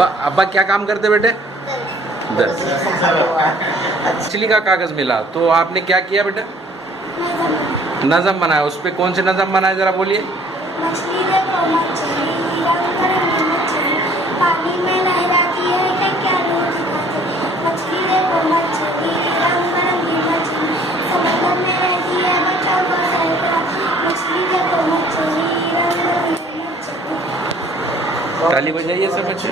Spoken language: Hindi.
अब्बा अब्बा क्या काम करते बेटे? 10। मछली का कागज मिला तो आपने क्या किया बेटा? नज़म बनाया। उस पे कौन से नज़म बनाए जरा बोलिए। मछली देखो मछली रंग बिरंगी मछली पानी में लहराती है क्या रोज मछली देखो मछली रंग बिरंगी मछली समुद्र में रहती है बचा हुआ रहता मछली देखो मछली रंग बिरंगी मछली। ताली बजाइए सब बच्चे।